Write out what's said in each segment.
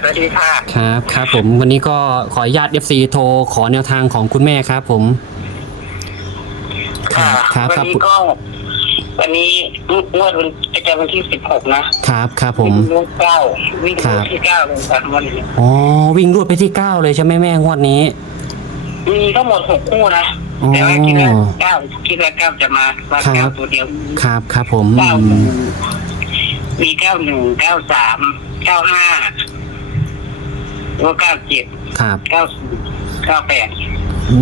สวัสดีค่ะ ครับ ครับผม วันนี้ก็ขออนุญาต FC โทรขอแนวทางของคุณแม่ครับผม ครับครับวัครับนี้ก็วันนี้งวดวันประจำวันที่สิบหกนะครับครับผม วิ่งลูกเก้าวิ่งครัลูบกที่เก้าเลยครับวันนี้อ๋อ วิ่งรวดไปที่เก้าเลยใช่ไหมแม่งวดนี้ มีทั้งหมดหกคู่นะ อ๋อ แต่ว่าคิดว่าเก้าคิดว่าเก้าจะมามาครับเก้าตัวเดียวครับ ครับผมเก้าอืหนึ่งมมีเก้าหนึ่งเก้าสามเก้าห้า แล้วก็เก้าเจ็ดครับ เก้าสี่เก้าแปดอื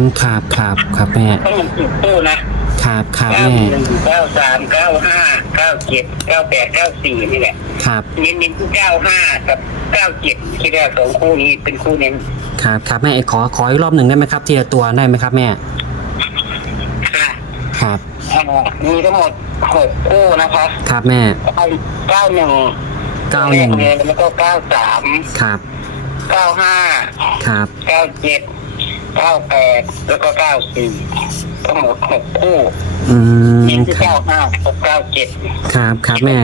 มครับครับครับแม่ทั้งหมดสิบคู่นะครับครับเก้าแม่ หนึ่งเก้าสามเก้าห้าเก้าเจ็ดเก้าแปดเก้าสี่นี่แหละครับ เน้นเน้นที่เก้าห้ากับเก้าเจ็ดคิดว่าสองคู่นี้เป็นคู่เน้นครับครับแม่ขอขออีกรอบหนึ่งได้ไหมครับทีละตัวได้ไหมครับแม่ ค่ะครับ อ่ามีทั้งหมดหกคู่นะคะครับแม่เก้าหนึ่งเก้าหนึ่งแล้วก็เก้าสามครับ เก้าห้าครับเก้าเจ็ดเก้าแปดแล้วก็เก้าสี่ทั้งหมดหกคู่อืมเน้นที่ครัเก้าบห้ากับเก้าเจ็ดครับครับแม่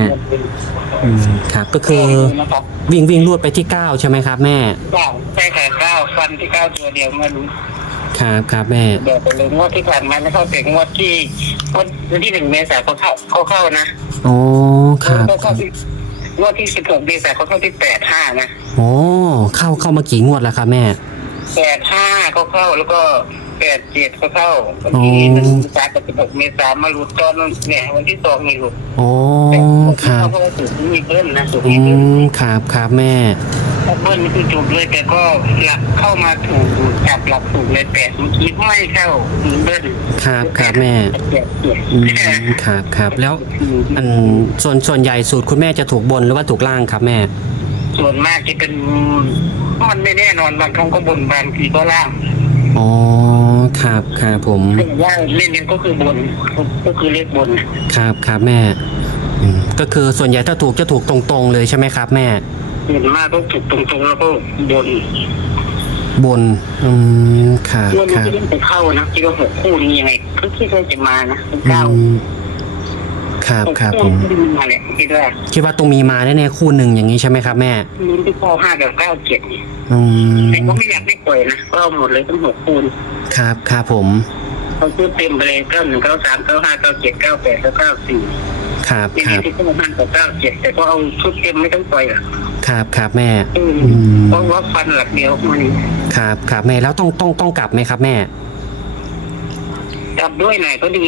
อืมครับก็คือนะครับวิ่งวิ่งรวดไปที่เก้าใช่ไหมครับ แม่เก้าใช่ค่ะเก้าฟันที่เก้าตัวเดียวไม่รู้ครับครับแม่เดี๋ยวไปเลยงวดที่ผ่านมาไม่เข้าถึงงวดที่งวดวันที่หนึ่งเมษายนเขาเข้าเขาเข้านะอ๋อครับเขาคเข้ารับที่ งวดที่สิบหกเมษายนเขาเข้าที่แปดห้านะ โอ้เข้าเข้ามากี่งวดแล้วครับแม่แปดห้าเขาเข้าแล้วก็ แปดเจ็ดเขาเข้าวันอ๋ที่อหนึ่งเมษายนกับสิบหกเมษายนมาหลุดตอนเนี่ยวันที่สองมีหลุดโอ้แต่ครับเขาก็สูตรมีเบิ้ลนะสูตรอืมีเบิ้ลมครับครับแม่ ถ้าเบิ้ลนี่คือจุดเลยแต่ก็หลักเข้ามาถูกจับหลักถูกเลยแปดเมื่อกี้ไม่เข้าเบิ้ลครับครับแม่เจ็ดเจ็ดอืมครับครับแล้วอันส่วนส่วนใหญ่สูตรคุณแม่จะถูกบนหรือว่าถูกล่างครับแม่ ส่วนมากจะเป็นมันไม่แน่นอนบางครั้งก็บนบางทีก็ล่าง อ๋อ ครับครับผมแต่ว่าเล่นเล่นก็คือบน ก็คือเลขบน ครับครับแม่อืมก็คือส่วนใหญ่ถ้าถูกจะถูกตรงๆเลยใช่ไหมครับ แม่ เห็นมากก็ถูกตรงๆแล้วก็บนบน อืมครับเมื่อคนี้รับที่เล่นไปเข้านะคิดว่าหกคู่นี้ยังไงก็คิดว่าจะมานะอืเก้าม ครับหกครับผคู่มที่มาแหละคิดว่าคิดว่าต้องมีมาแน่ๆคู่หนึ่งอย่างนี้ใช่ไหมครับแม่นี้ที่เข้าห้ากับเก้าเจ็ดเนี่ยอืมแต่ก็ไม่อยากไม่ปล่อยนะก็เอาหมดเลยทั้งหกคูณครับครับผมเขาซื้อเต็มไปเลยเก้าหนึ่งเก้าสามเก้าห้าเก้าเจ็ดเก้าแปดแล้วเก้าสี่ครับทีคนี้รับที่เข้ามาห้ากับเก้าเจ็ดแต่ก็เอาชุดเต็มไม่ต้องปล่อยอะครับครับแม่ อืมอืม เพราะว่าฟันหลักเดียวมันครับครับแม่แล้วต้องต้องต้องกลับไหมครับแม่ กลับด้วยหน่อยก็ดี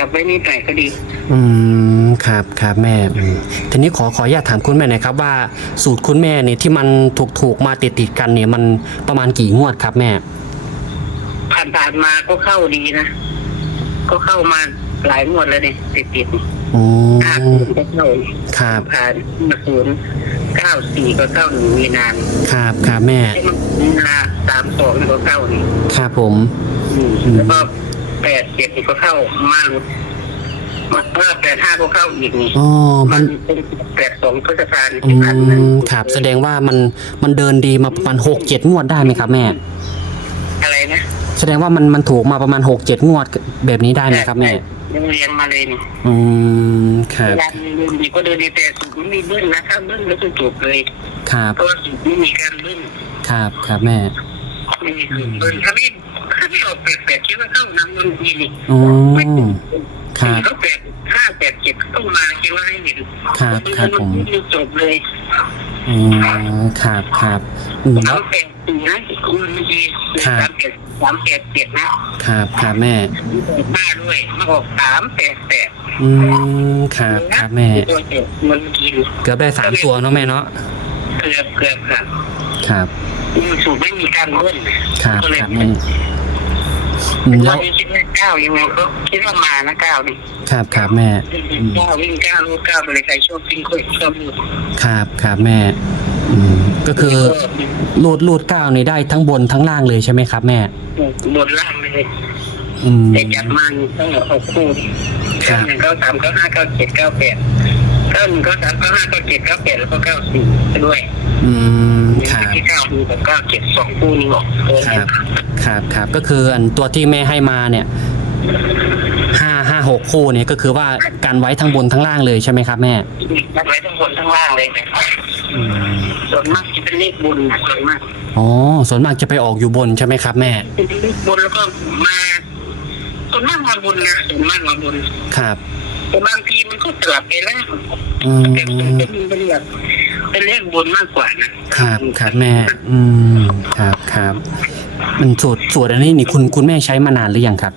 กลับไว้นิดหน่อยก็ดี อืมครับครับแม่อืมทีนี้ขอขออนุญาตถามคุณแม่หน่อยครับว่าสูตรคุณแม่เนี่ยที่มันถูกถูกๆมาติดติดๆกันเนี่ยมันประมาณกี่งวดครับแม่ ผ่านผ่านๆมาก็เข้าดีนะ ก็เข้ามาหลายงวดแล้วเนี่ยติดติดอืมห้าศูนย์ก็เข้าครับผ่านมาศูนย์เก้าสี่ก็เข้าหนึ่งมีนานครับครับแม่ ให้มันมีนาสามสองก็เข้านี่ครับผม อืมอืมแล้วก็ แปดเจ็ดนี่ก็เข้ามาหลุดมาเมื่อแปดห้าก็เข้าอีกนี่อ๋อมัมันนเป็นแปดสองพฤษภาคมอืที่ผ่านมามครับแสดงว่ามันมันเดินดีมาประมาณหกเจ็ดงวดได้ไหมครับแม่ อะไรนะแสดงว่ามันมันถูกมาประมาณหกเจ็ดงวดแบบนี้ได้ไหมครับแม่ยังเรียงมาเลยนี่อืมครับเวลาเดินดีก็เดินดีแต่สุดไม่มีเบิ้ลนะถ้าเบิ้ลแล้วก็จบเลย ครับ เพราะว่าสุดไม่มีการเบิ้ลครับครับแม่ไม่มีการ เบิ้ลถ้าไม่ถ้าไม่ออกแปดแปดคิดว่าเข้าน้ำเงินดีนี่อ๋อไม่ถึงครับก็แปดห้าแปดเจ็ดต้องมาคิดว่าให้เห็นครับครับผมนจบเลยอืมครับครับอืมแล้สาวมแปดสี่นะคุณเมื่อกี้ครับสามแปดสามแปดเจ็ดนะครับครับแม่มาด้วยมาออกสามแปดแปดอืมครับครับแม่ตัวเจ็ดมันกินเกือบได้สามตัวเนาะแม่เนาะเกือบเกือบค่ะ ครับสูตรไม่มีการเบิ้ลครับก็เลยครับแม่อืมแล้แล้ววคิดว่าเก้ายังไงก็คิดว่ามานะเก้านี่ครับครับแม่เก้าวิ่งเก้าลูกเก้าไปเลยใครชอบวิ่งก็ชอบวิ่งครับครับแม่อืมก็คือรูดรูดเก้านี่ได้ทั้งบนทั้งล่างเลยใช่ไหมครับแม่ บนล่างเลยอืม แต่จัดมาตั้งแต่หกคู่ครัเก้าบ หนึ่งเก้าสามเก้าห้าเก้าเจ็ดเก้าแปดเก้าหนึ่งเก้าสามเก้าห้าเก้าเจ็ดเก้าแปดแล้วก็เก้าสี่ด้วยอืม ครับ ที่เก้าดูกับเก้าเจ็ดสองคู่นี้บอกครับ ครับครับก็คืออันตัวที่แม่ให้มาเนี่ยห้าห้าหกคู่เนี่ยก็คือว่ากันไว้ทั้งบนทั้งล่างเลยใช่ไหมครับแม่นัดไว้ทั้งบนทั้งล่างเลยนะครับอืมส่วนมากจะเป็นเลขบุญนะส่วนมากอ๋อส่วนมากจะไปออกอยู่บนใช่ไหมครับแม่ เป็นเลขบุญแล้วก็มาส่วนมากมาบุญนะส่วนมากมาบุญครับแต่บางทีมันก็สลับไปแล้วอืมเป็นเป็นเป็นแบบ เป็นเลขบุญมากกว่านะครับครับแม่ อืมครับครับมันสูตรสูตรอันนี้นี่คุณคุณแม่ใช้มานานหรือยังครับ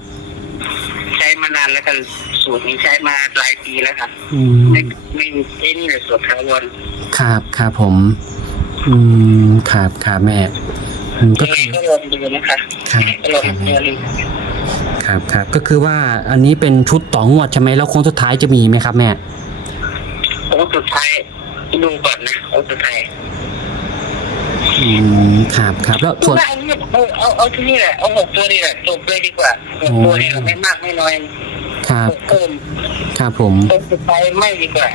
ใช้มานานแล้วกันสูตรนี้ใช้มาหลายปีแล้วครับอืมไม่ไม่ไอ้นี่เลยสูตรทาวรครับครับผม อืมครับครับแม่อืมก็ยังไงคือก็ลองดูนะคะครับลองดูเลยครับครับก็คือว่าอันนี้เป็นชุดต่องวดใช่ไหมแล้วโค้งสุดท้ายจะมีไหมครับแม่โอ้สุดท้าย ดูก่อนนะโอ้สุดท้ายอืมครับครับแล้วส่วนเอาเอาเอาเอาที่นี่แหละเอาหกตัวนี่แหละจบเลยดีกว่าหกตัวนี่แหละไม่มากไม่น้อยครับหกเกินครับผมตัวสุดท้ายไม่ดีกว่า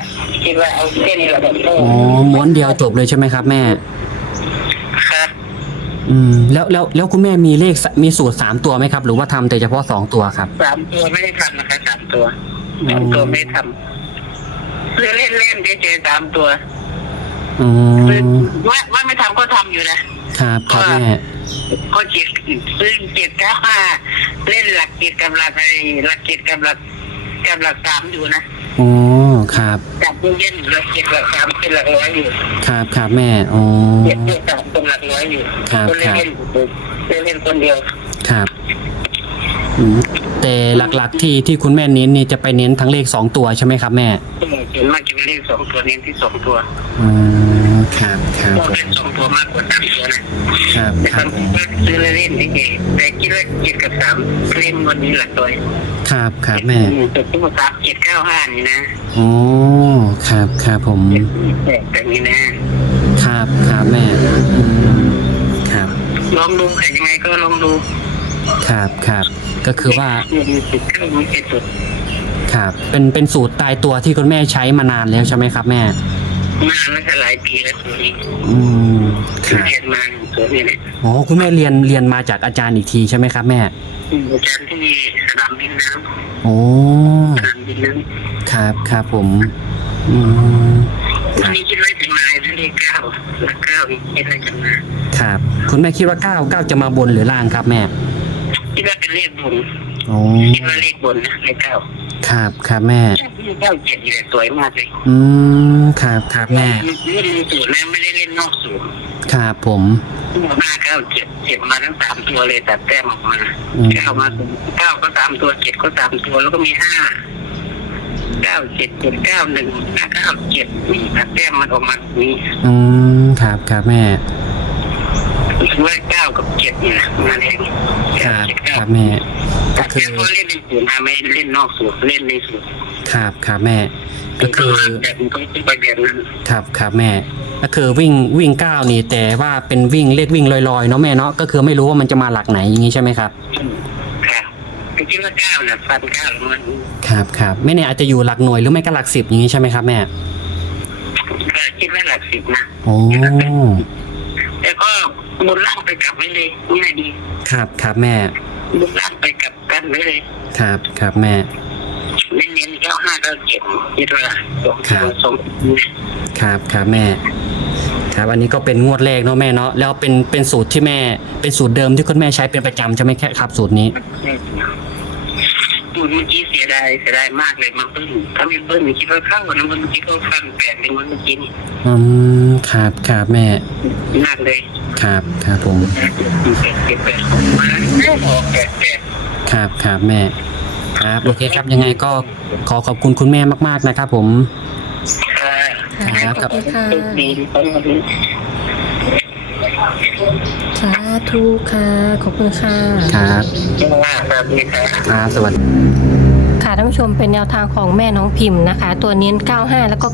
คิดว่าเอาแค่นี้แหละแบบโอ้อ๋อม้วนเดียวจบเลยใช่ไหมครับ แม่ครับอืมแล้วแล้วแล้วคุณแม่มีเลขสมีสูตรสามตัวไหมครับ หรือว่าทำแต่เฉพาะสองตัวครับสามตัวไม่ได้ทำนะคะสามตัวสามตัวไม่ได้ทำเล่นเล่นเล่นเฉยๆสามตัว อืคือมว่าว่าไม่ทำก็ทำอยู่นะครับครับแม่ ก็เจ็ดซึ่งเจ็ดเก้าห้าเล่นหลักเจ็ดกับหลักอะไรหลักเจ็ดกับหลักกับหลักสามอยู่นะอ๋อ ครับ จับเล่นหลักเจ็ดหลักสามเป็นหลักร้อยอยู่ครับครับแม่ อ๋อ เจ็ดเจ็ดสามเป็นหลักร้อยอยู่ครับก็เล่นครับ เล่นเล่นเล่นคนเดียวครับอืมแต่หลักๆที่ที่คุณแม่เน้นนี่จะไปเน้นทั้งเลขสองตัวใช่ไหมครับแม่ ส่วนมากจะเป็นเลขสองตัวเน้นที่สองตัว อืม ครับครับก็เป็นสองตัวมากกว่าสามตัวนะครับแต่ครับบางคนก็ซื้อเล่นๆนี่แต่คิดว่าเจ็ดกับสามเล่นวันนี้หลักร้อยครับครับแม่แต่ที่ว่าสามเจ็ดเก้าห้านี่นะอ๋อครับครับผมแต่แบบนี้นะครับครับแม่อืมครับลองดูค่ะยังไงก็ลองดูครับครับก็คือว่ามีสิทธิ์เข้ามีสิทธิ์สุดครับเป็นเป็นสูตรตายตัวที่คุณแม่ใช้มานานแล้วใช่ไหมครับแม่ นานแล้วก็หลายปีแล้วตัวนี้อืมครับเรียนมาตัวนี้แหละอ๋อคุณแม่เรียนเรียนมาจากอาจารย์อีกทีใช่ไหมครับแม่อาจารย์ที่สนามบินน้โอ้ำสนามบินน้ครับครับผมอืมำวันนี้คิดว่าจะมาที่เลขเก้าเลขเก้านี่คิดว่าจะมาครับ คุณแม่คิดว่าเก้าเก้าจะมาบนหรือล่างครับแม่คิดว่าเป็นเลขบุญ โอ้คิดว่าเลขบนนะเลขเก้าครับครับแม่เลขเก้าเจ็ดนี่แหละสวยมากเลยอืมครับครับแม่เล่นในสูตรนะไม่ได้เล่นนอกสูตรครับผมห้าเก้าเจ็ดเจ็ดมาทั้งสามตัวเลยตัดแต้มออกมาอืม เก้ามาเก้าก็สามตัวเจ็ดก็สามตัวแล้วก็มีห้าเก้าเจ็ดเจ็ดเก้าหนึ่งห้าเก้าเจ็ดนี่ตัดแต้มมันออกมาแบบนี้อืมครับครับแม่ ถือว่าเก้ากับเจ็ดนี่นะมาแรงคเก้ารับเจ็ดคเก้ารับแม่ ก็ตัดคืแต้อมก็เล่นในสูตรนะไม่เล่นนอกสูตรเล่นในสูตรครับครับแม่ ก็คือแบบมันก็เป็นแบบนั้น ครับครับแม่ ก็คือวิ่งวิ่งก้าวนี่แต่ว่าเป็นวิ่งเลขวิ่งลอยๆเนาะแม่เนาะก็คือไม่รู้ว่ามันจะมาหลักไหนอย่างนี้ใช่ไหมครับ ค่ะก็คิดว่าเก้าน่ะฟันเก้าแล้วมันครับครับไม่แน่อาจจะอยู่หลักหน่วยหรือไม่ก็หลักสิบอย่างนี้ใช่ไหมครับแม่ก็คิดว่าหลักสิบนะ โอ้แต่ก็ บนล่างไปกลับไว้เลยง่ายดีครับครับแม่บนล่างไปกลับกันไว้เลยครับครับแม่เน้นๆเก้าห้าเก้าเจ็ดคิดว่าสองครับสองครับครับแม่ ครับอันนี้ก็เป็นงวดแรกเนาะแม่เนาะแล้วเป็นเป็นสูตรที่แม่ เป็นสูตรเดิมที่คุณแม่ใช้เป็นประจำใช่ไหมแค่ครับ สูตรนี้ ดูเมื่อกี้เสียดายเสียดายมากเลยมาเบิ้ลถ้าไม่เบิ้ลคิดว่าเข้านะมันเมื่อกี้ก็ฟันแปดในวันเมื่อกี้นี่อืมครับครับแม่ มากเลยครับครับผม แปดเจ็ดแปดมาไม่ออกแปดแปดครับครับแม่ ครับโอเคครับยังไงก็ขอขอบคุณคุณแม่มาก ๆนะครับผม ค่ะ ครับ ขอบคุณค่ะ ดีต้นนี้ สาธุค่ะ ขอบคุณค่ะ ครับว่าแบบนี้ค่ะครับสวัสดีค่ะท่านผู้ชมเป็นแนวทางของแม่น้องพิมพ์นะคะ ตัวเน้น 95 แล้วก็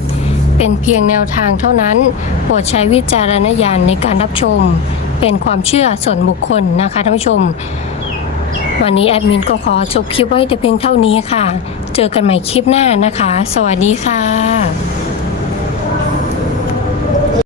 97 เป็นเพียงแนวทางเท่านั้น โปรดใช้วิจารณญาณในการรับชม เป็นความเชื่อส่วนบุคคลนะคะท่านผู้ชม วันนี้แอดมินก็ขอจบคลิปไว้แต่เพียงเท่านี้ค่ะ เจอกันใหม่คลิปหน้านะคะ สวัสดีค่ะ